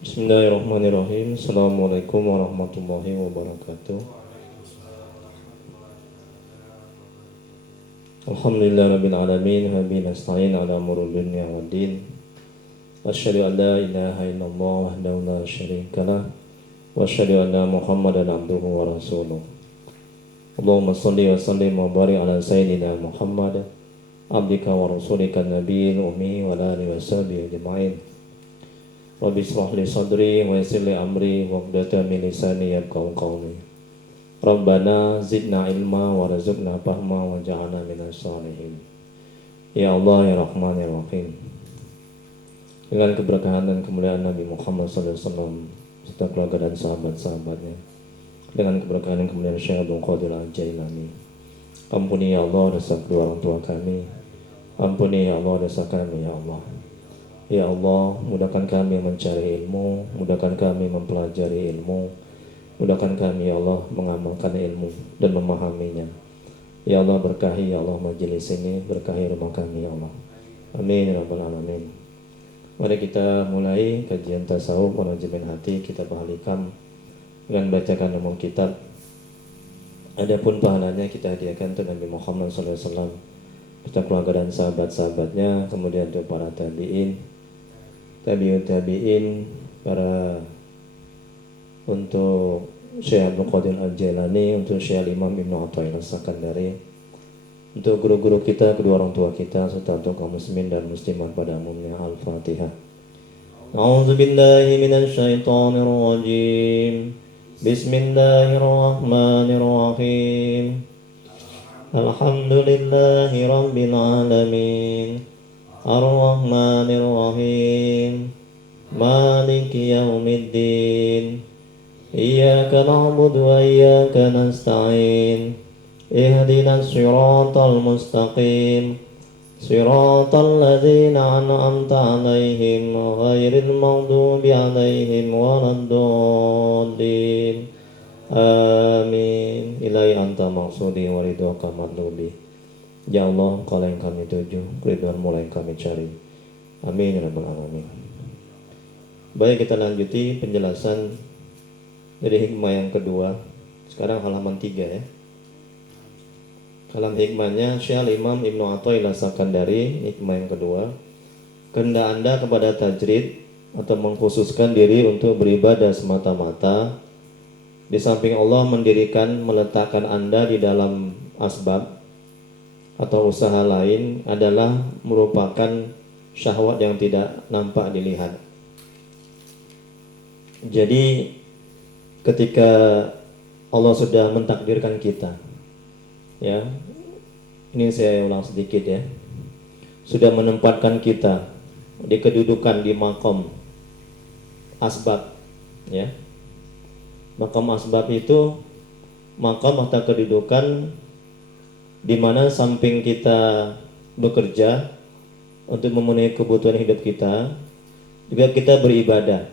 Bismillahirrahmanirrahim. Assalamualaikum warahmatullahi wabarakatuh. Alhamdulillah rabbil alamin. Wabihi nasta'in ala umuri dunya waddin. Asyhadu an la ilaha illallah wahdahu la syarika lah. Wa asyhadu anna Muhammadan abduhu wa rasuluh. Allahumma shalli wa sallim wa barik ala sayyidina Muhammad abdika wa rasulika nabiyil ummi wa ala alihi wa sahbihi ajma'in. Rabbi shrah li sadri wa yassir li amri waqdatan min lisani yafqahu qawli. Rabbana zidna ilma warzuqna fahma waj'alna minas shalihin. Ya Allah ya Rahman ya Rahim. Dengan keberkahan dan kemuliaan Nabi Muhammad SAW serta keluarga dan sahabat-sahabatnya, dengan keberkahan dan kemuliaan Syekh Abdul Qadir Al-Jailani, ampuni ya Allah dosa kedua orang tua kami, ampuni ya Allah dosa kami ya Allah. Ya Allah, mudahkan kami mencari ilmu, mudahkan kami mempelajari ilmu, mudahkan kami ya Allah mengamalkan ilmu dan memahaminya. Ya Allah, berkahi ya Allah majelis ini, berkahi rumah kami ya Allah. Amin ya rabbal alamin. Mari kita mulai kajian tasawuf manajemen hati kitab Ahli Hikam dengan bacakan umum kitab. Adapun pahalanya kita hadiahkan untuk Nabi Muhammad SAW, serta keluarga dan sahabat-sahabatnya, kemudian untuk para tabi'in, tabi'ut tabi'in, para untuk Syekh Abdul Qadir Al-Jailani, untuk Syekh Imam Ibnu Athaillah As-Sakandari, untuk guru-guru kita, kedua orang tua kita, serta untuk kaum muslimin dan muslimat pada umumnya. Al-Fatihah. A'udzu billahi minasy syaithanir rajim. Bismillahirrahmanirrahim. Alhamdulillahi rabbil alamin. Ar-Rahmanir Rahim. Maliki yaumiddin. Iyyaka na'budu wa iyyaka nasta'in. Ihdinas siratal mustaqim. Siratal ladzina an'amta 'alaihim ghairil maghdubi 'alaihim waladdallin. Amin. Ilahi anta maqsudi wa ridwaka madlubi. Ya Allah, Engkau yang kami tuju, keridhaan-Mu yang kami cari. Amin ya rabbal alamin. Baik, kita lanjuti penjelasan dari hikmah yang kedua. Sekarang halaman 3 ya. Kalam hikmahnya Syekh Imam Ibnu Athaillah Sakandari, hikmah yang kedua. Kehendak Anda kepada tajrid atau mengkhususkan diri untuk beribadah semata-mata, di samping Allah mendirikan, meletakkan Anda di dalam asbab atau usaha lain, adalah merupakan syahwat yang tidak nampak dilihat. Jadi ketika Allah sudah mentakdirkan kita, ya, ini saya ulang sedikit ya, sudah menempatkan kita di kedudukan di makom asbab, ya. Makom asbab itu makom atau kedudukan di mana samping kita bekerja untuk memenuhi kebutuhan hidup kita, juga kita beribadah.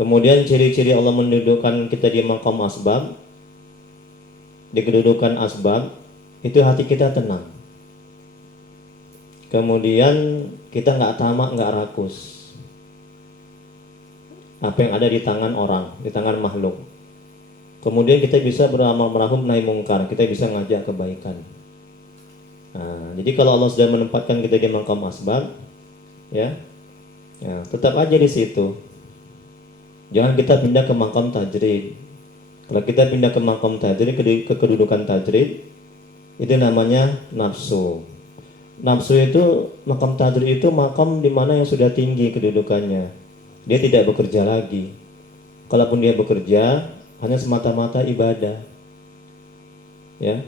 Kemudian ciri-ciri Allah mendudukkan kita di maqam asbab, di kedudukan asbab, itu hati kita tenang. Kemudian kita nggak tamak, nggak rakus. Apa yang ada di tangan orang, di tangan makhluk. Kemudian kita bisa beramal ma'ruf nahi mungkar, kita bisa ngajak kebaikan. Nah, jadi kalau Allah sudah menempatkan kita di maqam asbab, ya, tetap aja di situ. Jangan kita pindah ke maqam tajrid. Kalau kita pindah ke maqam tajrid, ke kedudukan tajrid, itu namanya nafsu. Nafsu itu, maqam tajrid itu maqam di mana yang sudah tinggi kedudukannya. Dia tidak bekerja lagi. Kalaupun dia bekerja, hanya semata-mata ibadah, ya,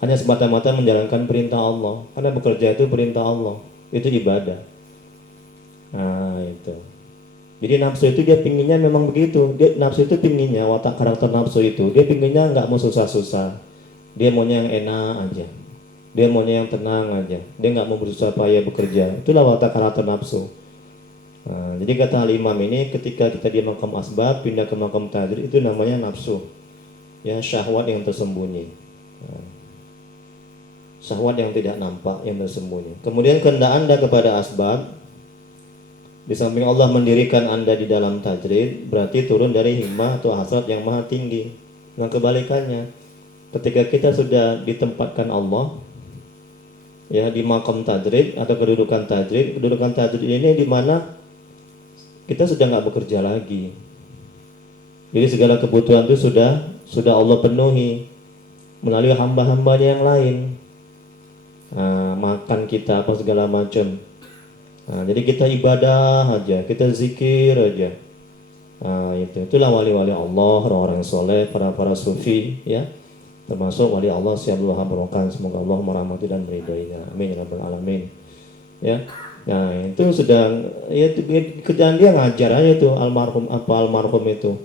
hanya semata-mata menjalankan perintah Allah. Karena bekerja itu perintah Allah, itu ibadah. Nah itu. Jadi nafsu itu dia pinginnya memang begitu. Dia nafsu itu pinginnya, watak karakter nafsu itu, dia pinginnya nggak mau susah-susah. Dia maunya yang enak aja. Dia maunya yang tenang aja. Dia nggak mau berusaha payah bekerja. Itulah watak karakter nafsu. Nah, jadi kata Al-Imam ini, ketika kita di maqam asbab pindah ke maqam tajrid, itu namanya nafsu, ya, syahwat yang tersembunyi. Nah, syahwat yang tidak nampak, yang tersembunyi. Kemudian kehendak Anda kepada asbab, Di samping Allah mendirikan Anda di dalam tajrid, berarti turun dari hikmah atau hasrat yang maha tinggi. Nah kebalikannya, ketika kita sudah ditempatkan Allah, ya di makam tajrid atau kedudukan tajrid ini di mana kita sudah nggak bekerja lagi. Jadi segala kebutuhan itu sudah Allah penuhi melalui hamba-hambanya yang lain. Nah, makan kita apa segala macam. Nah, jadi kita ibadah aja, kita zikir aja. Nah, itulah wali-wali Allah, orang-orang soleh, para sufi, ya, termasuk wali Allah Syaikhul Wahab Rokan. Semoga Allah merahmati dan meridainya. Amin ya rabbal alamin. Ya, nah itu sedang, ya kerjaan dia ngajar aja tuh almarhum itu,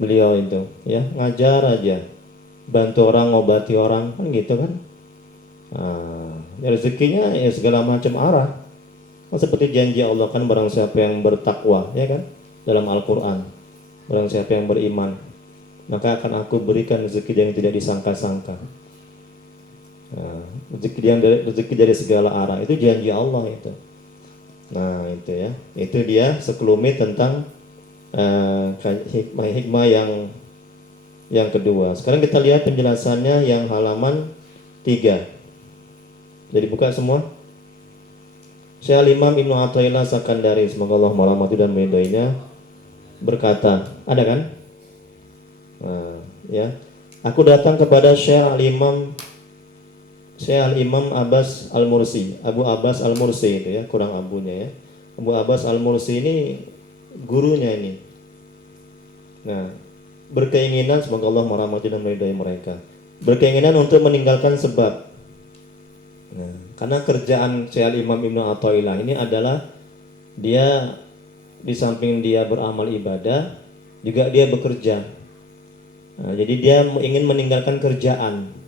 beliau itu, ya ngajar aja, bantu orang, ngobati orang, kan gitu kan. Nah, rezekinya ya segala macam arah. Seperti janji Allah kan, barang siapa yang bertakwa, ya kan, dalam Al-Quran, barang siapa yang beriman, maka akan aku berikan rezeki yang tidak disangka-sangka. Nah, rezeki dari segala arah, itu janji Allah itu. Nah itu ya, itu dia sekelumit tentang hikmah yang kedua. Sekarang kita lihat penjelasannya yang halaman 3. Jadi buka semua. Syekh Imam Ibnu Athaillah Sakandari, semoga Allah merahmati dan meridainya, berkata, ada kan? Nah, ya. Aku datang kepada Syekh Al-Imam Abbas Al-Mursi, Abu Abbas Al-Mursi itu ya, kurang abunya ya. Abu Abbas Al-Mursi ini gurunya ini. Nah, berkeinginan, semoga Allah merahmati dan meridai mereka, berkeinginan untuk meninggalkan sebab. Nah, karena kerjaan Syekh Imam Ibnu Athaillah ini adalah dia di samping dia beramal ibadah, juga dia bekerja. Nah, jadi dia ingin meninggalkan kerjaan.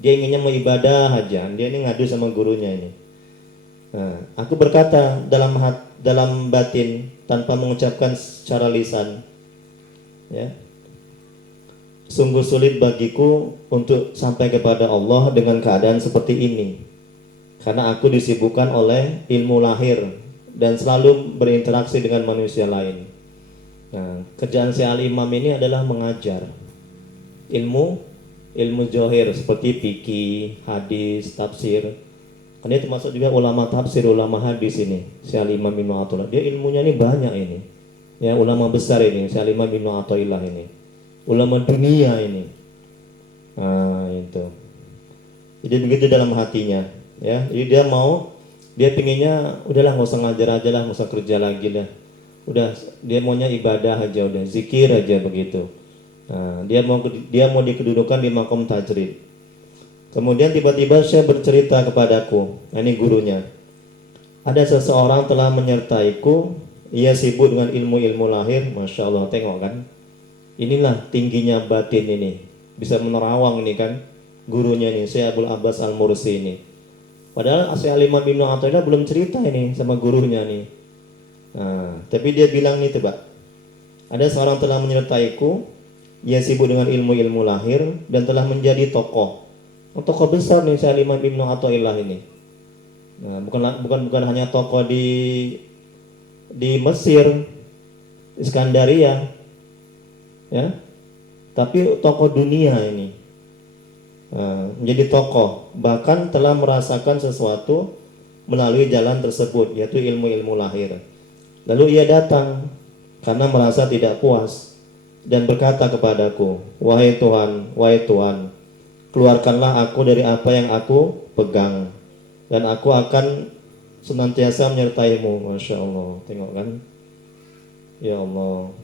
Dia inginnya mau ibadah aja. Dia ini ngadu sama gurunya ini. Nah, aku berkata dalam batin tanpa mengucapkan secara lisan, ya, sungguh sulit bagiku untuk sampai kepada Allah dengan keadaan seperti ini, karena aku disibukkan oleh ilmu lahir dan selalu berinteraksi dengan manusia lain. Nah, kerjaan Syekh Al-Imam ini adalah mengajar ilmu zohir seperti fikih, hadis, tafsir. Ini termasuk juga ulama tafsir, ulama hadis ini. Syekh Imam Ibnu Athaillah, dia ilmunya ini banyak ini. Ya, ulama besar ini, Syekh Imam Ibnu Athaillah ini. Ulama dunia ini. Nah, itu. Jadi begitu dalam hatinya, ya. Jadi dia pinginnya udahlah nggak usah ngajar aja lah, nggak usah kerja lagi lah. Udah, dia maunya ibadah aja, udah zikir aja begitu. Nah, dia mau dikedudukan di makom tajrid. Kemudian tiba-tiba saya bercerita kepadaku, nah ini gurunya, ada seseorang telah menyertaiku, ia sibuk dengan ilmu-ilmu lahir. Masya Allah, tengok kan, inilah tingginya batin ini, bisa menerawang ini kan, gurunya ini, Syekh Abul Abbas Al-Mursi ini. Padahal Syekh Imam Ibnu Athaillah belum cerita ini sama gurunya nih. Nah, tapi dia bilang nih, coba, ada seorang telah menyertaiku, ia sibuk dengan ilmu-ilmu lahir dan telah menjadi tokoh besar nih Syekh Imam Ibnu Athaillah ini. Nah, bukan hanya tokoh di Mesir, Iskandaria, ya, tapi tokoh dunia ini. Nah, menjadi tokoh, bahkan telah merasakan sesuatu melalui jalan tersebut, yaitu ilmu-ilmu lahir. Lalu ia datang karena merasa tidak puas dan berkata kepadaku, wahai Tuhan, keluarkanlah aku dari apa yang aku pegang, dan aku akan senantiasa menyertaimu. Masya Allah, tengok kan, ya Allah.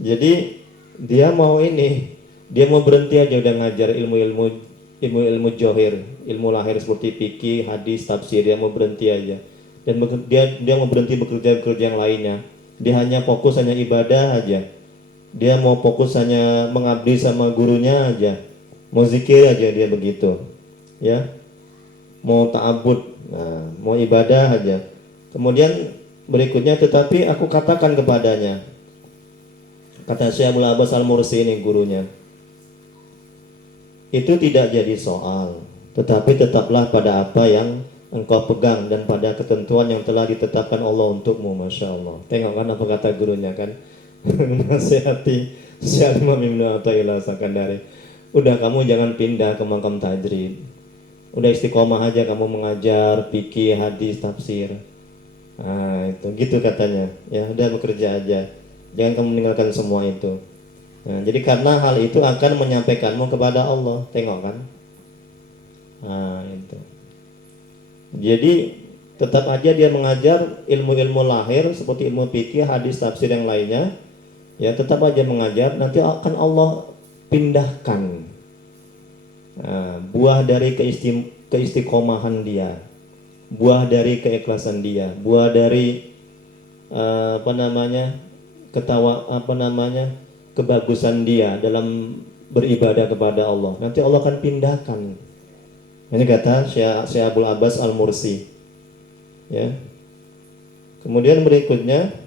Jadi dia mau berhenti aja, udah ngajar ilmu johir, ilmu lahir seperti fikih, hadis, tafsir. Dia mau berhenti aja, dan dia mau berhenti bekerja yang lainnya. Dia hanya fokus, hanya ibadah aja. Dia mau fokus hanya mengabdi sama gurunya aja, mau zikir aja dia begitu, ya, mau ta'abud, nah, mau ibadah aja. Kemudian berikutnya, tetapi aku katakan kepadanya, kata Syekh Abul Abbas Al-Mursi ini gurunya, itu tidak jadi soal, tetapi tetaplah pada apa yang engkau pegang dan pada ketentuan yang telah ditetapkan Allah untukmu. Masya Allah. Tengok kan apa kata gurunya kan. Nasihati Syekh Imam Ibnu Athaillah Sakandari. Udah, kamu jangan pindah ke makam tajrid. Udah istiqomah aja kamu mengajar fikih, hadis, tafsir. Nah, itu gitu katanya. Ya, udah bekerja aja. Jangan kamu meninggalkan semua itu. Nah, jadi karena hal itu akan menyampaikanmu kepada Allah. Tengok kan. Nah, itu. Jadi tetap aja dia mengajar ilmu-ilmu lahir seperti ilmu fikih, hadis, tafsir yang lainnya. Ya, tetap aja mengajar, nanti akan Allah pindahkan buah dari keistiqomahan dia, buah dari keikhlasan dia, buah dari kebagusan dia dalam beribadah kepada Allah. Nanti Allah akan pindahkan. Ini kata Syekh Abdul Abbas Al-Mursi. Ya. Kemudian berikutnya,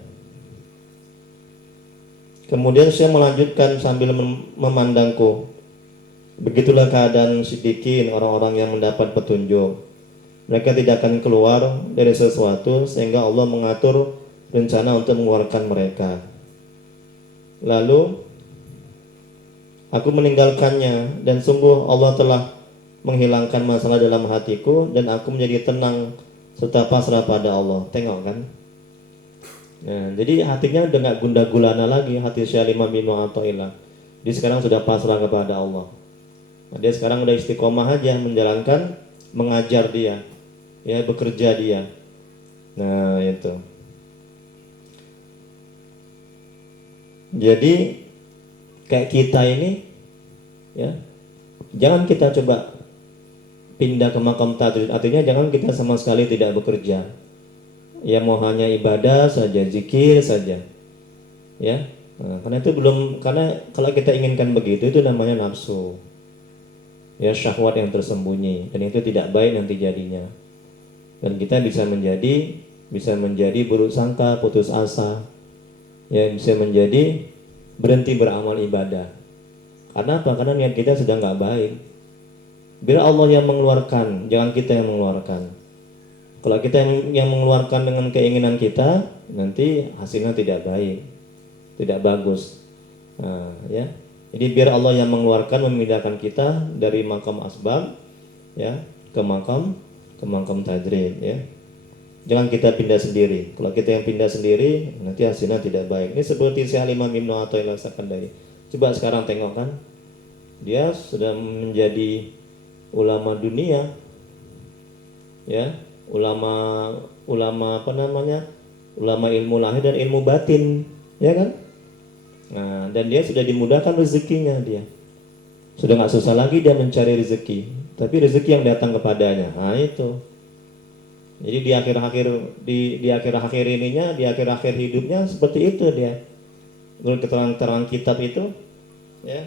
saya melanjutkan sambil memandangku. Begitulah keadaan siddiqin, orang-orang yang mendapat petunjuk. Mereka tidak akan keluar dari sesuatu sehingga Allah mengatur rencana untuk mengeluarkan mereka. Lalu aku meninggalkannya, dan sungguh Allah telah menghilangkan masalah dalam hatiku, dan aku menjadi tenang serta pasrah pada Allah. Tengok kan. Nah, jadi hatinya udah gak gundah gulana lagi, hati Syekh Imam Ibnu Athaillah. Dia sekarang sudah pasrah kepada Allah. Nah, dia sekarang udah istiqomah aja menjalankan, mengajar dia, ya, bekerja dia. Nah, itu. Jadi kayak kita ini, ya, jangan kita coba pindah ke makam tajrid. Artinya jangan kita sama sekali tidak bekerja. Ya, mau hanya ibadah saja, zikir saja, ya. Nah, karena kalau kita inginkan begitu, itu namanya nafsu, ya, syahwat yang tersembunyi, dan itu tidak baik nanti jadinya. Dan kita bisa menjadi buruk sangka, putus asa, ya, bisa menjadi berhenti beramal ibadah. Karena apa? Karena niat kita sedang nggak baik. Biar Allah yang mengeluarkan, jangan kita yang mengeluarkan. Kalau kita yang mengeluarkan dengan keinginan kita, nanti hasilnya tidak baik, tidak bagus. Nah, ya. Jadi biar Allah yang mengeluarkan, memindahkan kita dari makam asbab, ya, ke makam tajrid, ya. Jangan kita pindah sendiri. Kalau kita yang pindah sendiri, nanti hasilnya tidak baik. Ini seperti Syekh Imam Ibnu Athaillah Sakandari. Coba sekarang tengok kan, dia sudah menjadi ulama dunia, ya. Ulama ilmu lahir dan ilmu batin, ya kan? Nah, dan dia sudah dimudahkan rezekinya, dia sudah nggak susah lagi dia mencari rezeki, tapi rezeki yang datang kepadanya. Nah, itu. Jadi di akhir-akhir hidupnya seperti itu dia. Menurut keterangan kitab itu, ya,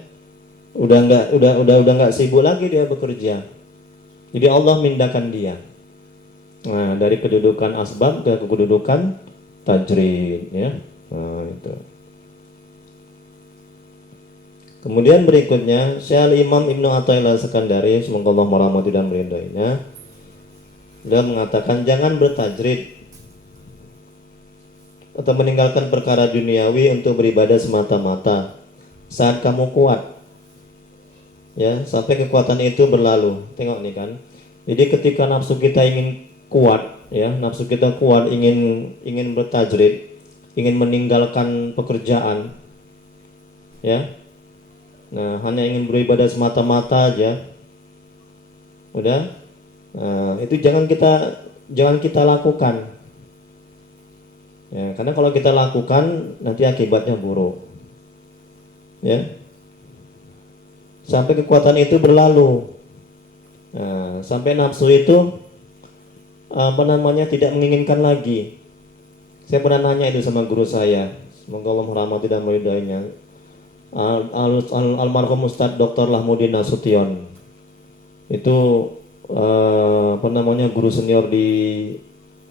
udah nggak sibuk lagi dia bekerja. Jadi Allah mindahkan dia. Nah, dari kedudukan asbab ke kedudukan tajrid, ya. Nah, itu. Kemudian berikutnya Syekh Imam Ibnu Athaillah Sakandari, semoga Allah merahmati dan meridainya, dia mengatakan jangan bertajrid atau meninggalkan perkara duniawi untuk beribadah semata-mata saat kamu kuat, ya, sampai kekuatan itu berlalu. Tengok nih kan. Jadi ketika nafsu kita ingin kuat, ya, nafsu kita kuat, ingin bertajrid, ingin meninggalkan pekerjaan, ya, nah, hanya ingin beribadah semata-mata aja, udah, nah, itu jangan kita lakukan, ya, karena kalau kita lakukan nanti akibatnya buruk, ya, sampai kekuatan itu berlalu. Nah, sampai nafsu itu tidak menginginkan lagi. Saya pernah nanya itu sama guru saya, semoga Allah merahmati dan meridainya, almarhum Ustadz Dr. Lahmudin Nasution. Itu guru senior di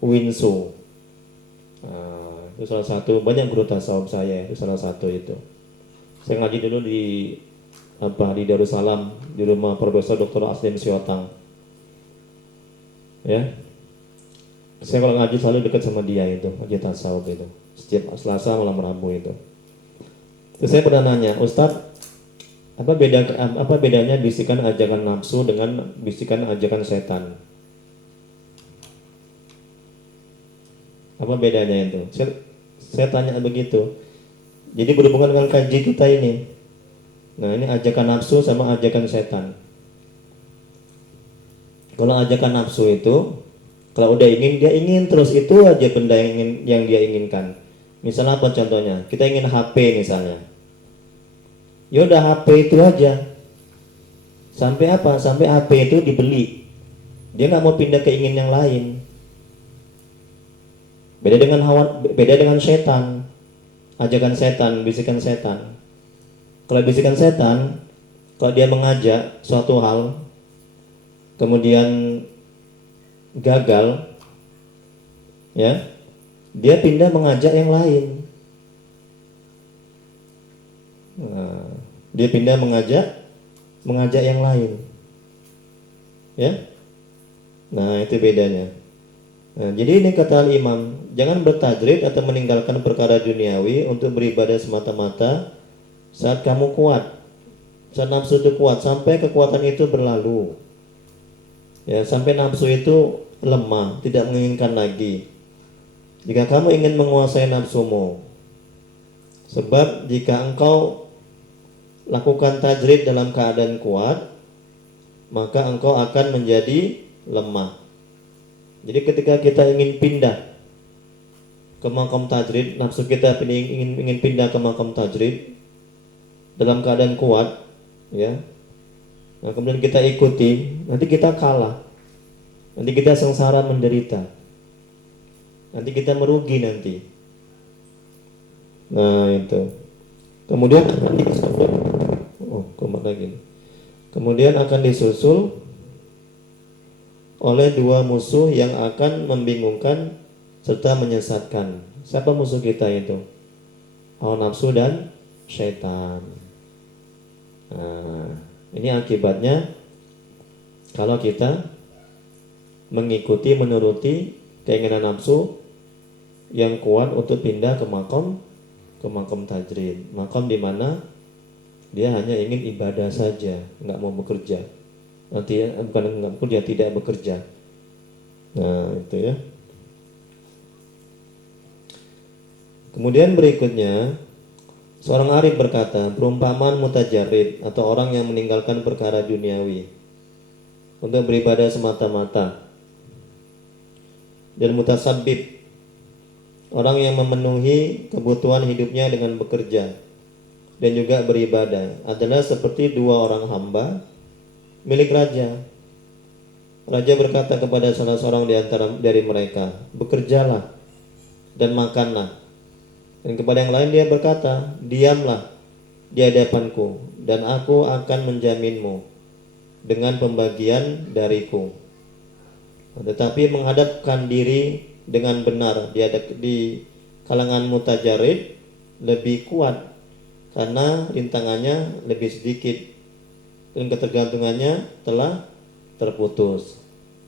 Winsu. Itu salah satu, banyak guru tasawuf saya, itu salah satu itu. Saya ngaji dulu di Darussalam, di rumah Profesor Dr. Aslim Siotang, ya. Saya kalau ngaji selalu dekat sama dia itu, ngaji tasawuf itu. Setiap Selasa malam Rabu itu. Terus saya pernah nanya, Ustadz, apa bedanya bisikan ajakan nafsu dengan bisikan ajakan setan? Apa bedanya itu? Saya tanya begitu. Jadi berhubungan dengan kaji kita ini. Nah, ini ajakan nafsu sama ajakan setan. Kalau ajakan nafsu itu, kalau udah ingin, dia ingin terus itu aja benda yang dia inginkan. Misalnya apa contohnya? Kita ingin HP misalnya. Ya udah HP itu aja. Sampai apa? Sampai HP itu dibeli. Dia nggak mau pindah ke ingin yang lain. Beda dengan setan. Ajakan setan, bisikan setan. Kalau bisikan setan, kalau dia mengajak suatu hal, kemudian gagal, ya, dia pindah mengajak yang lain. Nah, dia pindah mengajak yang lain, ya. Nah, itu bedanya. Nah, jadi ini kata Imam, jangan bertajrid atau meninggalkan perkara duniawi untuk beribadah semata-mata saat kamu kuat, saat nafsu itu kuat, sampai kekuatan itu berlalu. Ya, sampai nafsu itu lemah, tidak menginginkan lagi. Jika kamu ingin menguasai nafsumu, sebab jika engkau lakukan tajrid dalam keadaan kuat, maka engkau akan menjadi lemah. Jadi ketika kita ingin pindah ke makam tajrid, nafsu kita ingin pindah ke makam tajrid dalam keadaan kuat, ya. Nah, kemudian kita ikuti, nanti kita kalah. Nanti kita sengsara menderita. Nanti kita merugi nanti. Nah, itu. Kemudian nanti Kemudian akan disusul oleh dua musuh yang akan membingungkan serta menyesatkan. Siapa musuh kita itu? Hawa nafsu dan syaitan. Nah, ini akibatnya kalau kita menuruti keinginan nafsu yang kuat untuk pindah ke makom tajrid. Makom di mana dia hanya ingin ibadah saja, nggak mau bekerja. Nanti bukan nggak bekerja, tidak bekerja. Nah, itu ya. Kemudian berikutnya, seorang arif berkata, perumpamaan mutajarrid atau orang yang meninggalkan perkara duniawi untuk beribadah semata-mata, dan mutasabbib, orang yang memenuhi kebutuhan hidupnya dengan bekerja dan juga beribadah, adalah seperti dua orang hamba milik raja. Raja berkata kepada salah seorang dari mereka, bekerjalah dan makanlah. Dan kepada yang lain dia berkata, diamlah di hadapanku dan aku akan menjaminmu dengan pembagian dariku. Tetapi menghadapkan diri dengan benar di kalangan mutajarrid lebih kuat karena rintangannya lebih sedikit dan ketergantungannya telah terputus.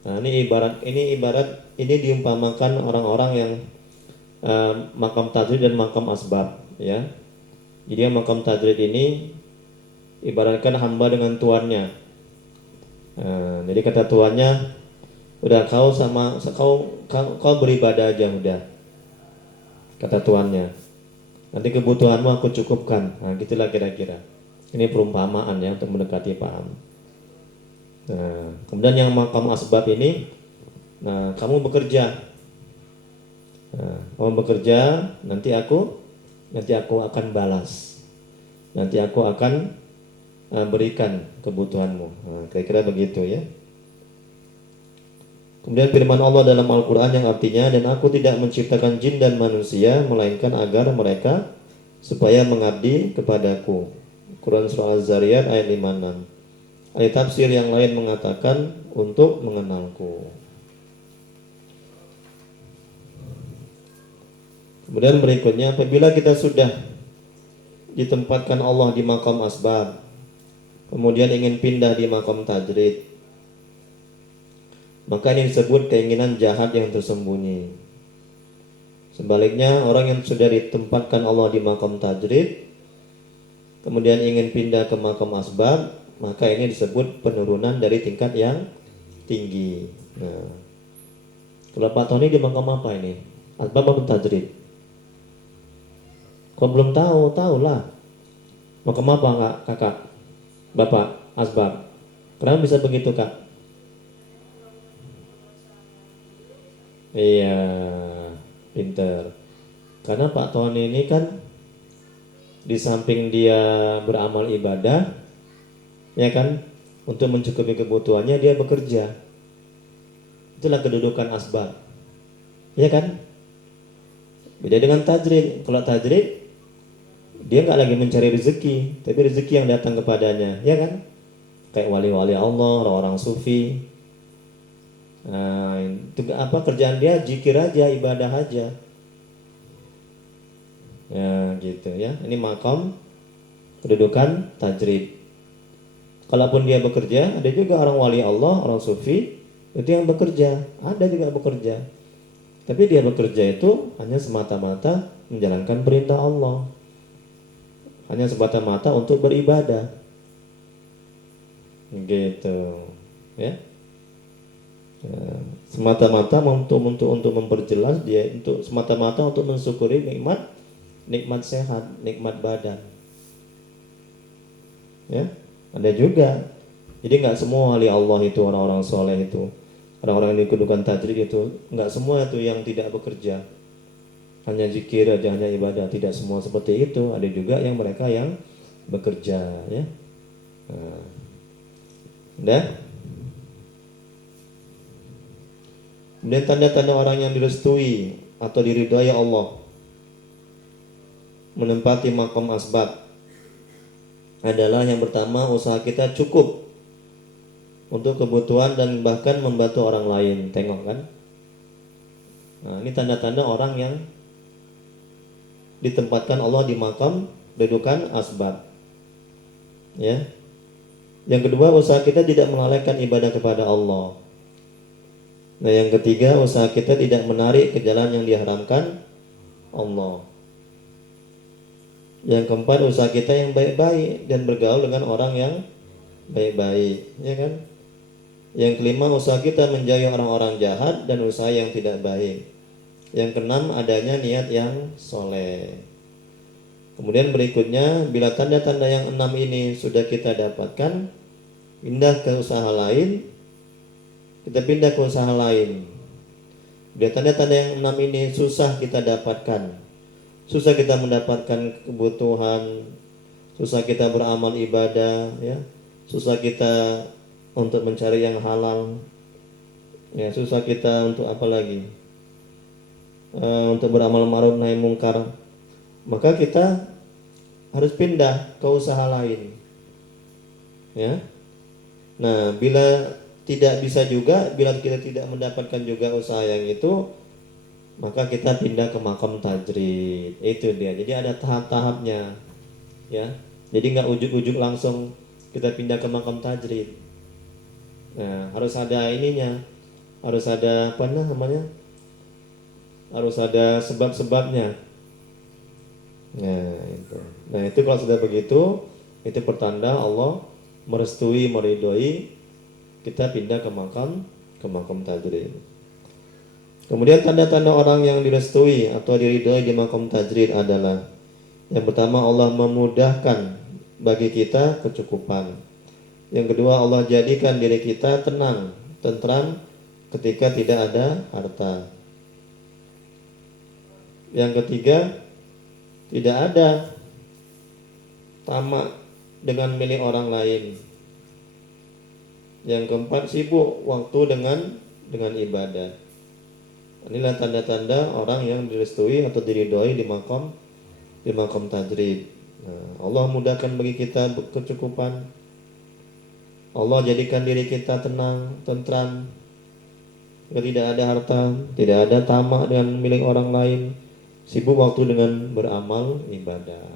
Nah, ini diumpamakan orang-orang yang makam tajrid dan makam asbab, ya. Jadi makam tajrid ini ibaratkan hamba dengan tuannya. Jadi kata tuannya, udah kau beribadah aja udah, kata tuannya. Nanti kebutuhanmu aku cukupkan. Nah, gitulah kira-kira. Ini perumpamaan ya untuk mendekati paham. Nah, kemudian yang makam asbab ini, nah kamu bekerja. Nah, kamu bekerja, nanti aku akan balas. Nanti aku akan berikan kebutuhanmu. Nah, kira-kira begitu ya. Kemudian firman Allah dalam Al-Quran yang artinya, dan aku tidak menciptakan jin dan manusia melainkan agar mereka supaya mengabdi kepadaku. Quran Surah Az-Zariyat ayat 56. Ayat tafsir yang lain mengatakan untuk mengenalku. Kemudian berikutnya, apabila kita sudah ditempatkan Allah di makam asbab, kemudian ingin pindah di makam tajrid, maka ini disebut keinginan jahat yang tersembunyi. Sebaliknya, orang yang sudah ditempatkan Allah di makam tajrid, kemudian ingin pindah ke makam asbab, maka ini disebut penurunan dari tingkat yang tinggi. Nah, kalau Pak Tony di makam apa ini? Asbab atau tajrid? Kok belum tahu? Tahulah. Makam apa enggak, kakak? Bapak, asbab. Kenapa bisa begitu, kak? Iya, pinter. Karena Pak Tony ini kan di samping dia beramal ibadah, ya kan, untuk mencukupi kebutuhannya dia bekerja. Itulah kedudukan asbab, ya kan? Beda dengan tajrid. Kalau tajrid dia nggak lagi mencari rezeki, tapi rezeki yang datang kepadanya, ya kan? Kayak wali-wali Allah, orang-orang sufi. Nah, itu apa kerjaan dia? Zikir aja, ibadah aja. Ya, gitu ya. Ini makam kedudukan tajrid. Kalaupun dia bekerja, ada juga orang wali Allah, orang sufi itu yang bekerja, ada juga bekerja. Tapi dia bekerja itu hanya semata-mata menjalankan perintah Allah, hanya semata-mata untuk beribadah, gitu, ya. Ya, semata-mata untuk memperjelas dia, untuk semata-mata untuk mensyukuri nikmat sehat, nikmat badan, ya. Ada juga. Jadi nggak semua wali Allah itu orang-orang soleh itu, orang-orang yang dikedudukan tajrid itu, nggak semua itu yang tidak bekerja, hanya zikir aja, hanya ibadah. Tidak semua seperti itu. Ada juga yang mereka yang bekerja, ya. Nah, udah. Kemudian tanda-tanda orang yang direstui atau diridhai Allah menempati makom asbab adalah yang pertama, usaha kita cukup untuk kebutuhan dan bahkan membantu orang lain. Tengok kan? Nah, ini tanda-tanda orang yang ditempatkan Allah di makam kedudukan asbab. Ya. Yang kedua, usaha kita tidak melalaikan ibadah kepada Allah. Nah, yang ketiga, usaha kita tidak menarik ke jalan yang diharamkan Allah. Yang keempat, usaha kita yang baik-baik dan bergaul dengan orang yang baik-baik, ya kan? Yang kelima, usaha kita menjauhi orang-orang jahat dan usaha yang tidak baik. Yang keenam, adanya niat yang soleh. Kemudian berikutnya, bila tanda-tanda yang enam ini sudah kita dapatkan, pindah ke usaha lain, kita pindah ke usaha lain. Bila tanda-tanda yang enam ini susah kita dapatkan, susah kita mendapatkan kebutuhan, susah kita beramal ibadah, ya, susah kita untuk mencari yang halal, ya, susah kita untuk apa lagi, untuk beramal ma'ruf nahi mungkar, maka kita harus pindah ke usaha lain, ya. Nah, bila tidak bisa juga, bila kita tidak mendapatkan juga usaha yang itu, maka kita pindah ke makam tajrid. Itu dia. Jadi ada tahap-tahapnya, ya. Jadi nggak ujuk-ujuk langsung kita pindah ke makam tajrid. Nah, harus ada ininya, harus ada apa namanya? Harus ada sebab-sebabnya. Nah itu kalau sudah begitu, itu pertanda Allah merestui, meridhoi kita pindah ke makam tajrid. Kemudian tanda-tanda orang yang direstui atau diridhoi di makam tajrid adalah yang pertama, Allah memudahkan bagi kita kecukupan. Yang kedua, Allah jadikan diri kita tenang, tentram ketika tidak ada harta. Yang ketiga, tidak ada tamak dengan milik orang lain. Yang keempat, sibuk waktu dengan ibadah. Inilah tanda-tanda orang yang direstui atau diridhoi di makam tajrid. Nah, Allah mudahkan bagi kita kecukupan. Allah jadikan diri kita tenang, tentram. Tidak ada harta, tidak ada tamak dengan milik orang lain. Sibuk waktu dengan beramal ibadah.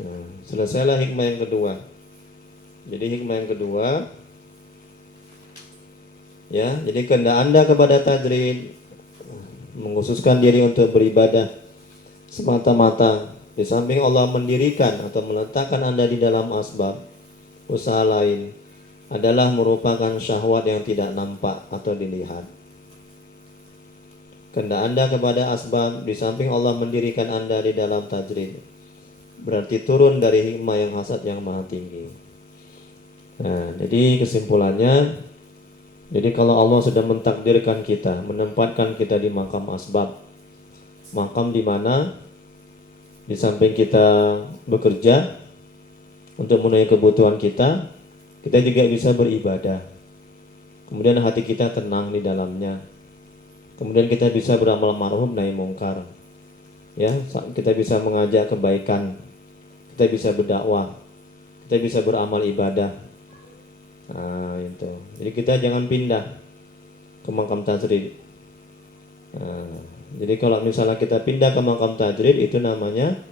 Nah, selesailah hikmah yang kedua. Jadi hikmah yang kedua, Ya, jadi kehendak Anda kepada tajrid, mengkhususkan diri untuk beribadah semata-mata di samping Allah mendirikan atau meletakkan Anda di dalam asbab usaha lain adalah merupakan syahwat yang tidak nampak atau dilihat. Kehendak Anda kepada asbab di samping Allah mendirikan Anda di dalam tajrid berarti turun dari hikmah yang hasad yang maha tinggi. Nah, jadi kesimpulannya, jadi kalau Allah sudah mentakdirkan kita, menempatkan kita di makam asbab, makam di mana di samping kita bekerja untuk memenuhi kebutuhan kita, kita juga bisa beribadah. Kemudian hati kita tenang di dalamnya. Kemudian kita bisa beramal ma'ruf nahi mungkar. Ya, kita bisa mengajak kebaikan. Kita bisa berdakwah. Kita bisa beramal ibadah. Nah, itu. Jadi kita jangan pindah ke makam tajrid. Nah, jadi kalau misalnya kita pindah ke makam tajrid itu namanya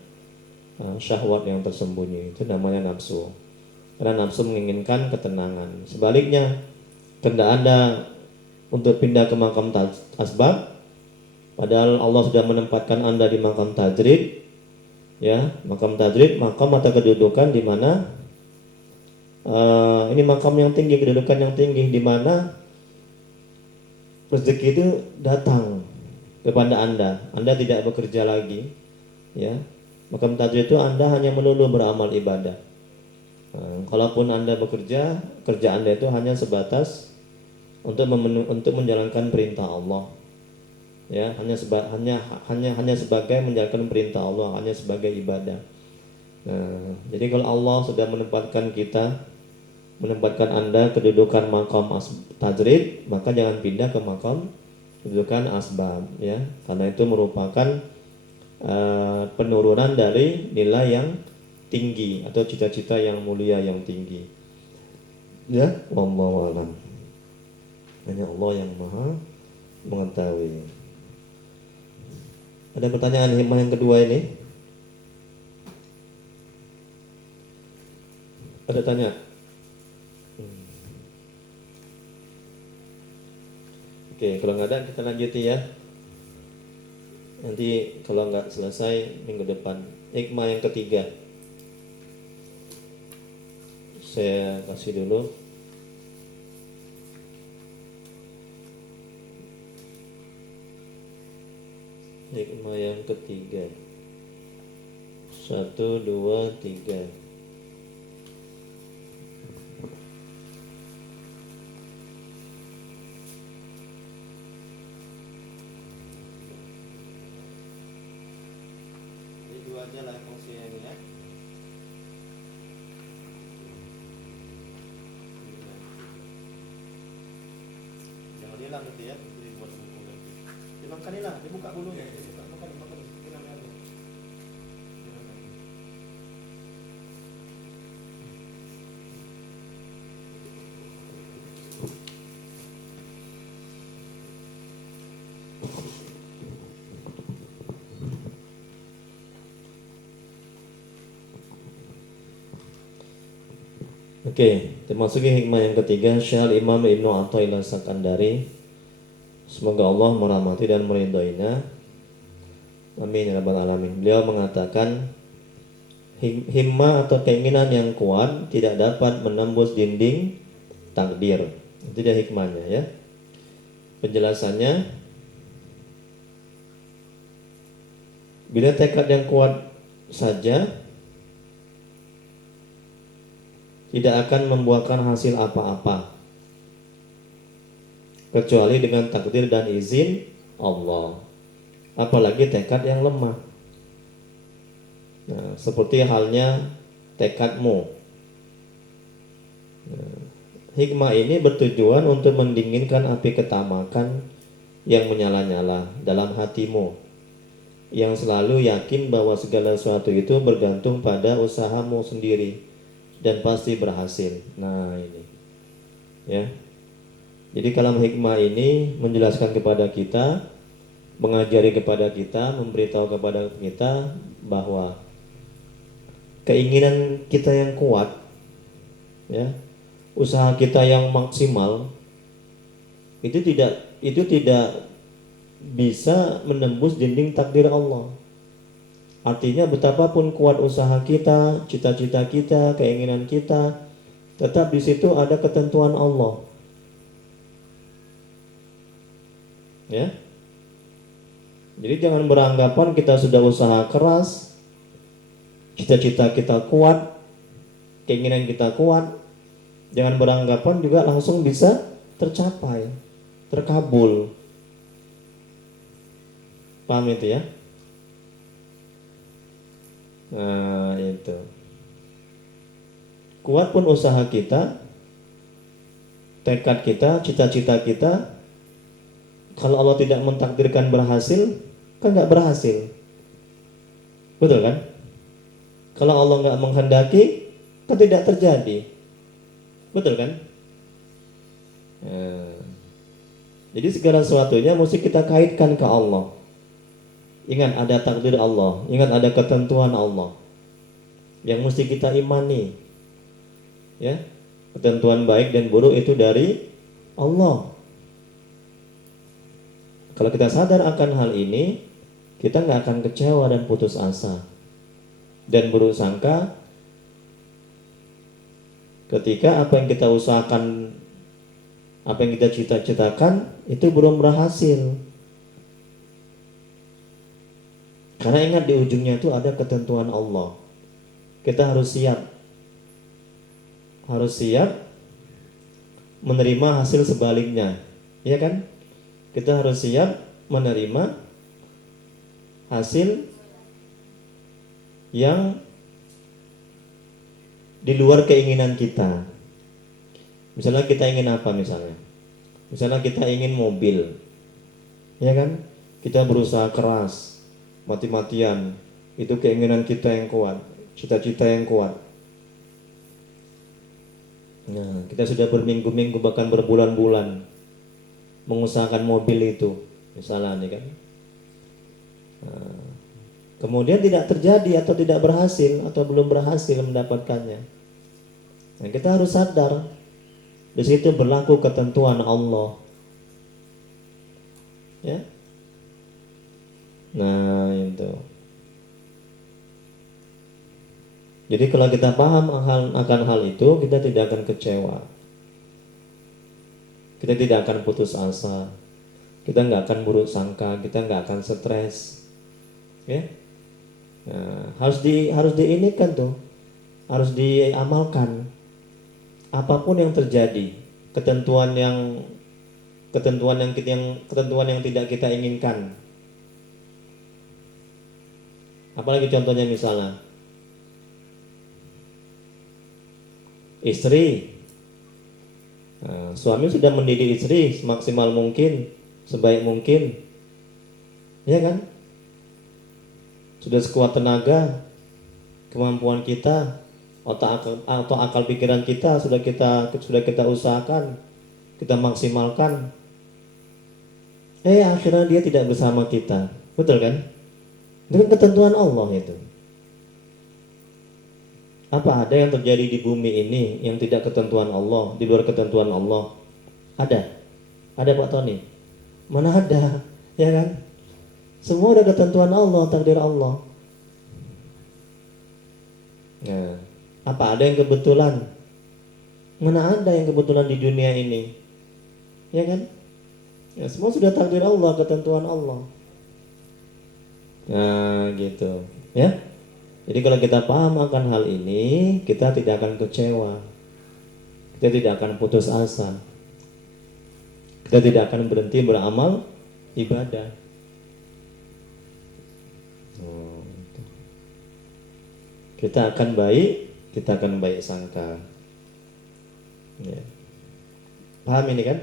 syahwat yang tersembunyi, itu namanya nafsu. Karena nafsu menginginkan ketenangan. Sebaliknya, kehendak Anda untuk pindah ke makam asbab, padahal Allah sudah menempatkan Anda di makam tajrid, ya, makam tajrid, makam atau kedudukan di mana ini makam yang tinggi, kedudukan yang tinggi di mana rezeki itu datang kepada Anda. Anda tidak bekerja lagi, ya. Makam tajrid itu Anda hanya melulu beramal ibadah. Kalaupun Anda bekerja, kerja Anda itu hanya sebatas untuk menjalankan perintah Allah. Ya, hanya sebagai menjalankan perintah Allah, hanya sebagai ibadah. Nah, jadi kalau Allah sudah menempatkan Anda kedudukan makam tajrid, maka jangan pindah ke makam kedudukan asbab, ya, karena itu merupakan penurunan dari nilai yang tinggi atau cita-cita yang mulia yang tinggi. Ya, wallahu a'lam. Hanya Allah yang maha mengetahui. Ada pertanyaan hikmah yang kedua ini? Ada tanya? Oke, kalau nggak ada kita lanjuti ya. Nanti kalau nggak selesai minggu depan. Hikmah yang ketiga, saya kasih dulu. Hikmah yang ketiga, 1, 2, 3. Ini dua aja lah fungsinya ini ya. Jangan hilang nanti ya, dibuat buku nanti. Dimakanilah, dibuka bulunya, dibuka, makan. Ini namanya apa? Oke, termasuk hikmah yang ketiga, Syekh Imam Ibnu Athaillah Sakandari, semoga Allah merahmati dan meridhoinya. Amin ya rabbal alamin. Beliau mengatakan, himmah atau keinginan yang kuat tidak dapat menembus dinding takdir. Itu dia hikmahnya ya. Penjelasannya, bila tekad yang kuat saja tidak akan membuahkan hasil apa-apa kecuali dengan takdir dan izin Allah. Apalagi tekad yang lemah. Nah, seperti halnya tekadmu. Nah, hikmah ini bertujuan untuk mendinginkan api ketamakan yang menyala-nyala dalam hatimu, yang selalu yakin bahwa segala sesuatu itu bergantung pada usahamu sendiri dan pasti berhasil. Nah, ini ya. Jadi kalam hikmah ini menjelaskan kepada kita, mengajari kepada kita, memberitahu kepada kita bahwa keinginan kita yang kuat, ya, usaha kita yang maksimal itu tidak bisa menembus dinding takdir Allah. Artinya betapapun kuat usaha kita, cita-cita kita, keinginan kita, tetap di situ ada ketentuan Allah. Ya. Jadi jangan beranggapan kita sudah usaha keras, cita-cita kita kuat, keinginan kita kuat, jangan beranggapan juga langsung bisa tercapai, terkabul. Paham itu ya? Nah itu. Kuat pun usaha kita, tekad kita, cita-cita kita, kalau Allah tidak mentakdirkan berhasil, kan nggak berhasil. Betul kan? Kalau Allah nggak menghendaki, kan tidak terjadi. Betul kan? Nah, jadi segala sesuatunya mesti kita kaitkan ke Allah. Ingat ada takdir Allah, ingat ada ketentuan Allah yang mesti kita imani. Ya, ketentuan baik dan buruk itu dari Allah. Kalau kita sadar akan hal ini, kita nggak akan kecewa dan putus asa dan buruk sangka ketika apa yang kita usahakan, apa yang kita cita-citakan itu belum berhasil. Karena ingat di ujungnya itu ada ketentuan Allah. Kita harus siap menerima hasil sebaliknya, ya kan? Kita harus siap menerima hasil yang di luar keinginan kita. Misalnya kita ingin apa misalnya? Misalnya kita ingin mobil, ya kan? Kita berusaha keras, mati-matian, itu keinginan kita yang kuat, cita-cita yang kuat. Nah, kita sudah berminggu-minggu bahkan berbulan-bulan mengusahakan mobil itu, misalnya nih kan. Nah, kemudian tidak terjadi atau tidak berhasil atau belum berhasil mendapatkannya. Nah, kita harus sadar di situ berlaku ketentuan Allah. Ya. Nah, itu. Jadi kalau kita paham akan hal itu, kita tidak akan kecewa. Kita tidak akan putus asa. Kita nggak akan buruk sangka, kita nggak akan stres. Ya. Nah, harus diinikan tuh. Harus diamalkan. Apapun yang terjadi, ketentuan yang tidak kita inginkan. Apalagi contohnya misalnya istri, nah, suami sudah mendidik istri semaksimal mungkin, sebaik mungkin, ya kan? Sudah sekuat tenaga, kemampuan kita, atau akal pikiran kita sudah kita usahakan, kita maksimalkan. Akhirnya dia tidak bersama kita, betul kan? Itu kan ketentuan Allah itu. Apa ada yang terjadi di bumi ini yang tidak ketentuan Allah, di luar ketentuan Allah? Ada Pak Tony? Mana ada, ya kan? Semua ada ketentuan Allah, takdir Allah. Nah, apa ada yang kebetulan? Mana ada yang kebetulan di dunia ini? Ya kan? Ya, semua sudah takdir Allah, ketentuan Allah. Nah, gitu, ya. Jadi kalau kita paham akan hal ini, kita tidak akan kecewa. Kita tidak akan putus asa. Kita tidak akan berhenti beramal ibadah. Kita akan baik sangka. Ya. Paham ini kan?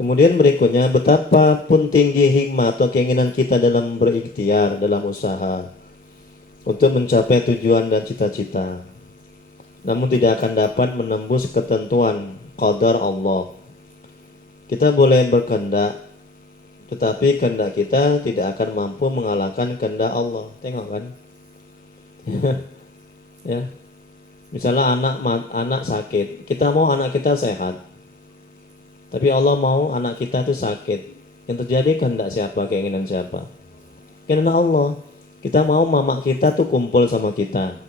Kemudian berikutnya, betapapun tinggi hikmah atau keinginan kita dalam berikhtiar, dalam usaha untuk mencapai tujuan dan cita-cita, namun tidak akan dapat menembus ketentuan qadar Allah. Kita boleh berkehendak, tetapi kehendak kita tidak akan mampu mengalahkan kehendak Allah. Tengok kan? Ya, misalnya anak sakit, kita mau anak kita sehat, tapi Allah mau anak kita itu sakit. Yang terjadi kehendak siapa, keinginan siapa? Keinginan Allah. Kita mau mama kita tuh kumpul sama kita,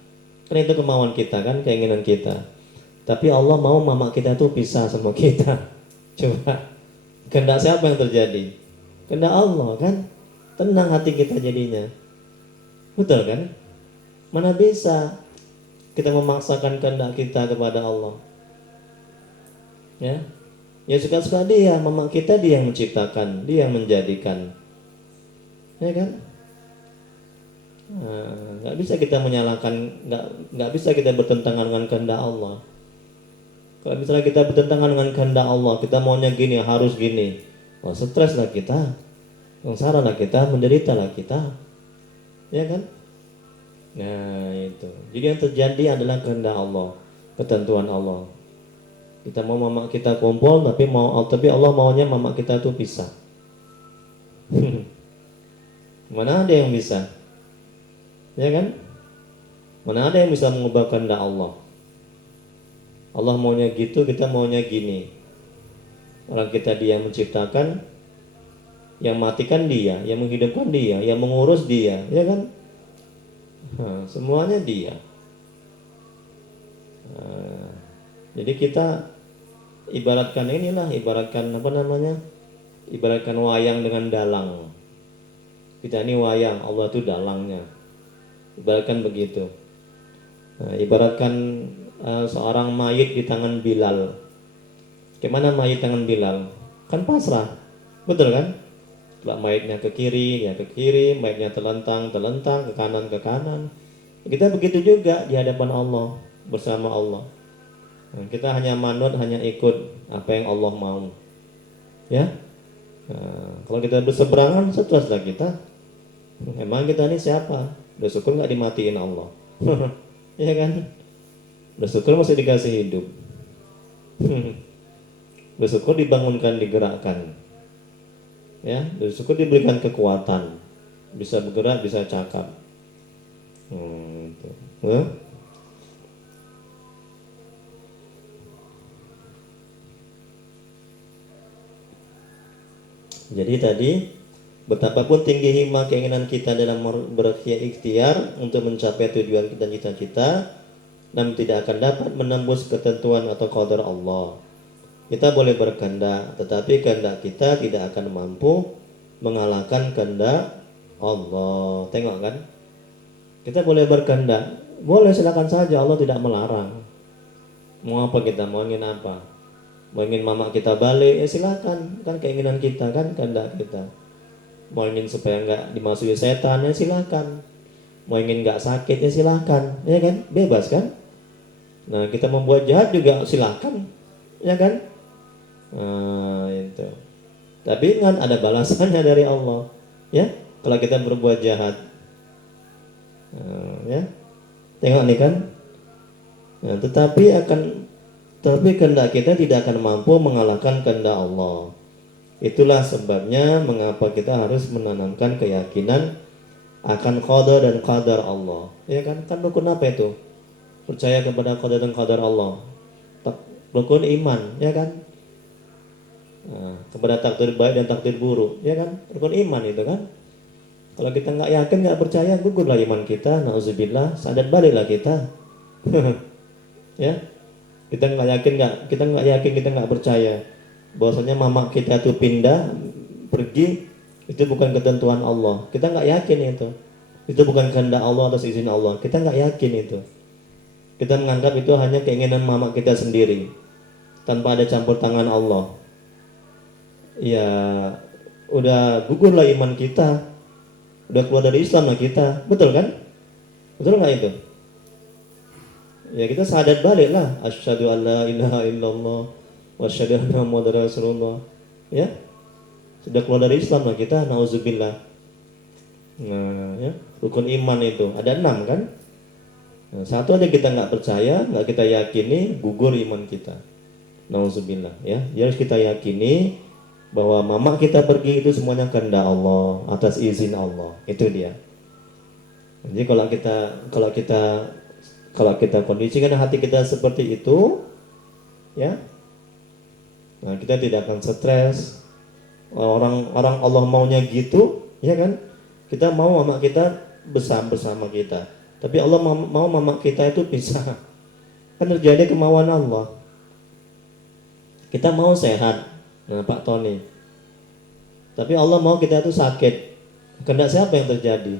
kan itu kemauan kita kan, keinginan kita. Tapi Allah mau mama kita tuh pisah sama kita. Coba, kehendak siapa yang terjadi? Kehendak Allah kan. Tenang hati kita jadinya. Betul kan? Mana bisa kita memaksakan kehendak kita kepada Allah? Ya, ya suka-suka dia, mama kita dia yang menciptakan, dia yang menjadikan. Ya kan? Nggak bisa kita menyalahkan, nggak bisa kita bertentangan dengan kehendak Allah. Kalau misalnya kita bertentangan dengan kehendak Allah, kita maunya gini, harus gini, oh, stres lah kita, sengsara lah kita, menderita lah kita, ya kan? Nah itu, jadi yang terjadi adalah kehendak Allah, ketentuan Allah. Kita mau mama kita kumpul, tapi Allah maunya mama kita tuh pisah. Mana ada yang bisa? Ya kan? Mana ada yang bisa mengubah kehendak Allah? Allah maunya gitu, kita maunya gini. Orang kita dia yang menciptakan, yang matikan dia, yang menghidupkan dia, yang mengurus dia, ya kan? Semuanya dia. Jadi kita ibaratkan ibaratkan wayang dengan dalang. Kita ini wayang, Allah itu dalangnya. Ibaratkan begitu. Ibaratkan seorang mayit di tangan Bilal. Gimana mayit tangan Bilal? Kan pasrah, betul kan? Kalau mayitnya ke kiri, ya ke kiri, mayitnya terlentang, ke kanan, ke kanan. Kita begitu juga di hadapan Allah, bersama Allah. Kita hanya manut, hanya ikut apa yang Allah mau. Ya, kalau kita berseberangan, seteruslah kita. Emang kita ini siapa? Bersyukur nggak dimatiin Allah. Ya kan? Bersyukur masih dikasih hidup. Bersyukur dibangunkan, digerakkan. Ya, bersyukur diberikan kekuatan. Bisa bergerak, bisa cakap. Jadi tadi, betapapun tinggi himma keinginan kita dalam berikhtiar untuk mencapai tujuan dan cita-cita, namun tidak akan dapat menembus ketentuan atau qadar Allah. Kita boleh berkehendak, tetapi kehendak kita tidak akan mampu mengalahkan kehendak Allah. Tengok kan? Kita boleh berkehendak, boleh silakan saja, Allah tidak melarang. Mau apa kita, mau ingin apa? Mau ingin mama kita balik, ya silakan, kan keinginan kita kan, kehendak kita. Mau ingin supaya nggak dimasuki setan, ya silakan. Mau ingin nggak sakit, ya silakan, ya kan, bebas kan. Nah kita membuat jahat juga silakan, ya kan. Itu. Tapi ingat ada balasannya dari Allah, ya. Kalau kita berbuat jahat, ya. Tengok nih kan. Nah, tetapi kehendak kita tidak akan mampu mengalahkan kehendak Allah. Itulah sebabnya mengapa kita harus menanamkan keyakinan akan qada dan qadar Allah. Ya kan? Kan rukun apa itu? Percaya kepada qada dan qadar Allah. Rukun iman, ya kan? Kepada takdir baik dan takdir buruk, ya kan? Rukun iman itu kan? Kalau kita nggak yakin, nggak percaya, gugurlah iman kita. Nauzubillah, sadar baliklah kita. Ya, kita nggak yakin, kita nggak percaya bahwasanya mama kita tuh pindah pergi, itu bukan ketentuan Allah. Kita nggak yakin itu bukan kehendak Allah atas izin Allah. Kita nggak yakin itu. Kita menganggap itu hanya keinginan mama kita sendiri tanpa ada campur tangan Allah. Ya, udah gugurlah iman kita, udah keluar dari Islam lah kita, betul kan? Betul nggak itu? Ya kita sadar balik lah, asyhadu an la ilaha illallah wa asyhadu anna muhammadar rasulullah. Ya, sudah keluar dari Islam lah kita, nauzubillah. Nah, ya, rukun iman itu ada 6 kan? Nah, satu aja kita nggak percaya, nggak kita yakini, gugur iman kita. Nauzubillah, ya. Jadi harus kita yakini bahwa mama kita pergi itu semuanya kehendak Allah, atas izin Allah. Itu dia. Jadi kalau kita Kalau kita kondisikan hati kita seperti itu, ya, nah kita tidak akan stres. Orang Allah maunya gitu, ya kan? Kita mau mama kita bersama kita, tapi Allah mau mama kita itu pisah. Kan terjadi kemauan Allah. Kita mau sehat, nah Pak Tony, tapi Allah mau kita itu sakit. Kehendak siapa yang terjadi?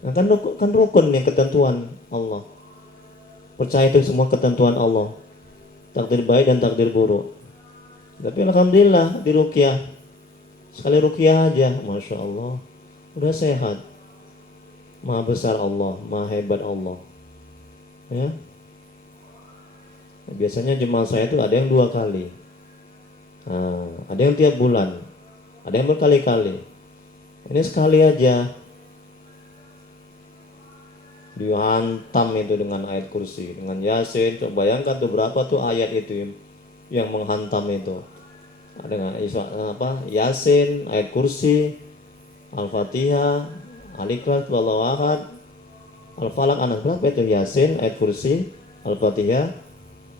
Nah, kan rukun yang ketentuan Allah. Percaya itu semua ketentuan Allah, takdir baik dan takdir buruk. Tapi alhamdulillah di ruqyah, sekali ruqyah aja, masya Allah, udah sehat. Maha besar Allah, maha hebat Allah. Ya, biasanya jemaah saya itu ada yang 2 kali, ada yang tiap bulan, ada yang berkali-kali. Ini sekali aja dihantam itu dengan ayat kursi, dengan Yasin. Coba bayangkan tuh berapa tuh ayat itu yang menghantam itu. Ada Yasin, ayat kursi, Al-Fatihah, Al-Ikhlas, Wallahu Ahad, Al-Falaq, An-Nas. Berapa itu? Yasin, ayat kursi, Al-Fatihah,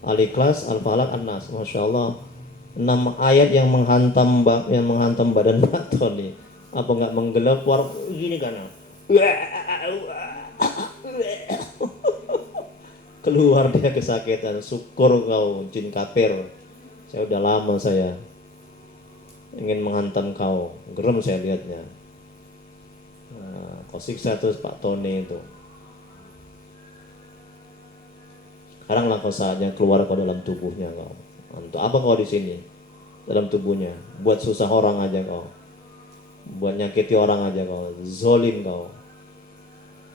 Al-Ikhlas, Al-Falaq, An-Nas. Masya Allah, 6 ayat yang menghantam badan Pak Tony. Apa nggak menggelap gini kan? Keluar dia kesakitan. Syukur kau jin kafir. Saya udah lama saya ingin menghantam kau. Geram saya lihatnya. Kau siksa terus Pak Tony itu. Sekarang lah kau saatnya keluar kau dalam tubuhnya kau. Untuk apa kau di sini? Dalam tubuhnya. Buat susah orang aja kau. Buat nyakiti orang aja kau. Zolim kau.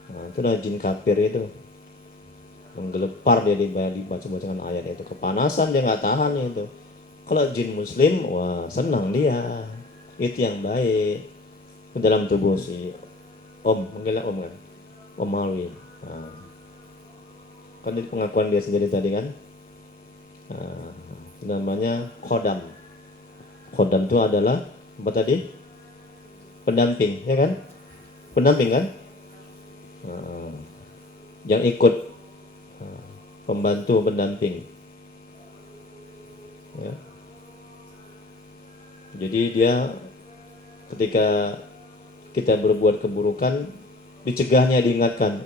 Nah, itu dah jin kafir itu. Menggelepar dia dibaca dengan ayat itu. Kepanasan dia nggak tahan itu. Kalau jin muslim, wah senang dia. Itu yang baik. Ke dalam tubuh si Om, manggilnya Om kan? Om Malwi. Nah, kan itu pengakuan dia sendiri tadi kan? Nah, itu namanya khodam. Khodam itu adalah apa tadi? Pendamping, ya kan? Pendamping kan? Nah, yang ikut, pembantu, pendamping. Ya. Jadi dia ketika kita berbuat keburukan, dicegahnya, diingatkan,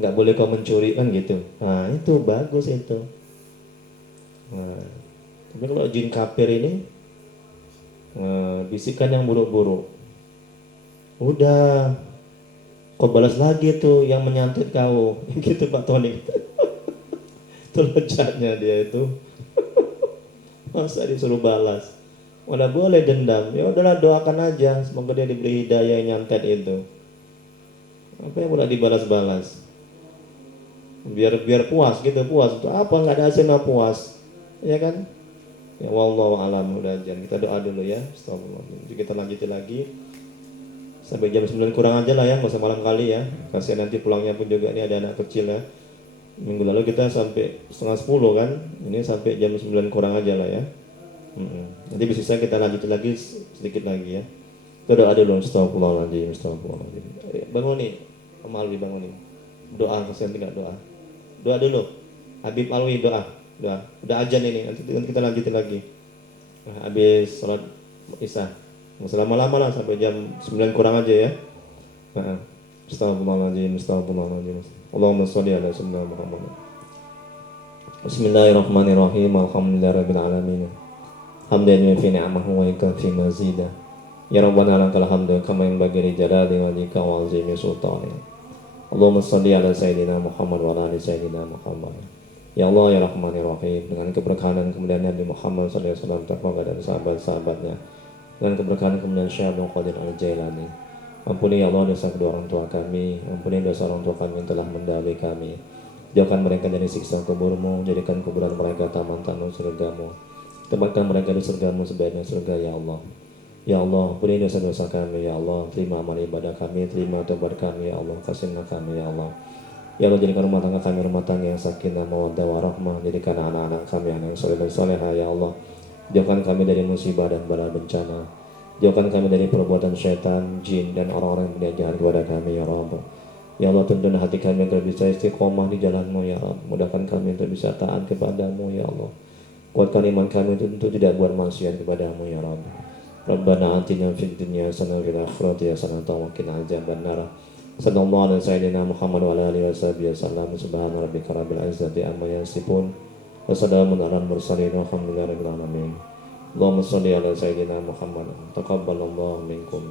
nggak boleh kau mencuri kan gitu. Nah itu bagus itu. Nah, tapi kalau jin kafir ini bisikan yang buruk-buruk, udah kau balas lagi tuh yang menyantet kau gitu Pak Tony. Itu lejatnya dia itu. Masa disuruh balas? Mana boleh dendam. Ya udahlah, doakan aja semoga dia diberi hidayah yang nyantet itu. Apa yang boleh dibalas-balas? Biar puas gitu, puas. Untuk apa nggak ada hasil mah puas? Ya kan? Ya wallahu alam. Udah jangan, kita doa dulu ya. Astagfirullah. Jadi kita lanjutin lagi sampai jam 9 kurang aja lah ya, nggak usah malam kali ya. Kasihan nanti pulangnya pun juga, ini ada anak kecil ya. Minggu lalu kita sampai setengah 10 kan, ini sampai jam 9 kurang aja lah ya. Nanti bisa kita lanjut lagi sedikit lagi ya. Kita doa dulu. Astagfirullahaladzim. Bangun nih Om Alwi, bangun nih. Doa, kasihan tidak doa. Doa dulu Habib Alwi, doa. Udah ajan ini, nanti kita lanjutin lagi. Habis sholat isya. Nggak lama-lama lah, sampai jam 9 kurang aja ya. Astagfirullahaladzim. Allahumma sholli ala sayyidina Muhammad. Bismillahirrahmanirrahim. Alhamdulillahirabbil alamin. Hamdan fi ni'amahu wa yakfi mazida. Ya Rabbana lakal hamdu kama yanbaghi li jalali wajhika wa 'azimi sultani. Allahumma shalli ala sayyidina Muhammad wa ala ali sayyidina Muhammad. Ya Allah ya Rahmanir Rahim, dengan keberkahan dan kemuliaan Nabi Muhammad sallallahu alaihi wasallam terpakai dari sahabat-sahabatnya, dengan keberkahan kemuliaan Syekh Abdul Qadir Al-Jailani. Ampuni ya Allah dosa kedua orang tua kami, ampuni dosa orang tua kami yang telah mendahului kami. Jauhkan mereka dari siksa kuburmu, jadikan kuburan mereka taman tanah surgamu. Tempatkan mereka di surgamu sebaiknya surga ya Allah. Ya Allah, ampuni dosa-dosa kami ya Allah. Terima amal ibadah kami, terima tobat kami ya Allah. Kasihlah kami ya Allah. Ya Allah, jadikan rumah tangga kami rumah tangga yang sakinah mawaddah warahmah. Jadikan anak-anak kami anak yang soleh dan soleha ya Allah. Jauhkan kami dari musibah dan bala bencana. Jauhkan kami dari perbuatan syaitan, jin dan orang-orang yang berniat jahat kepada kami ya Rabb. Ya Allah, tuntun hati kami agar bisa istiqomah di jalan-Mu ya Allah. Mudahkan kami untuk bisa taat kepada-Mu ya Allah. Kuatkan iman kami untuk tidak buat maksiat kepada-Mu ya Rabb. Rabbana atina fid dunya hasanah wa fil akhirati hasanah wa qina adzabannar. Sallallahu alaihi sayyidina Muhammad wa ala alihi washabihi wasallam. Subhana rabbika rabbil izzati amma yasifun. Wa salamun alal mursalin walhamdulillahi rabbil alamin. Allahumma shalli ala sayyidina Muhammad. Taqabbalallahu minkum.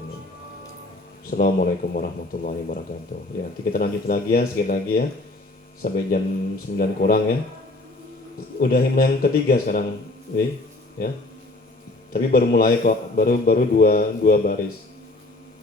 Assalamualaikum warahmatullahi wabarakatuh. Ya, nanti kita lanjut lagi ya, sedikit lagi ya. Sampai jam 9 kurang ya. Udah yang ketiga sekarang, ya. Tapi baru mulai kok, baru dua baris.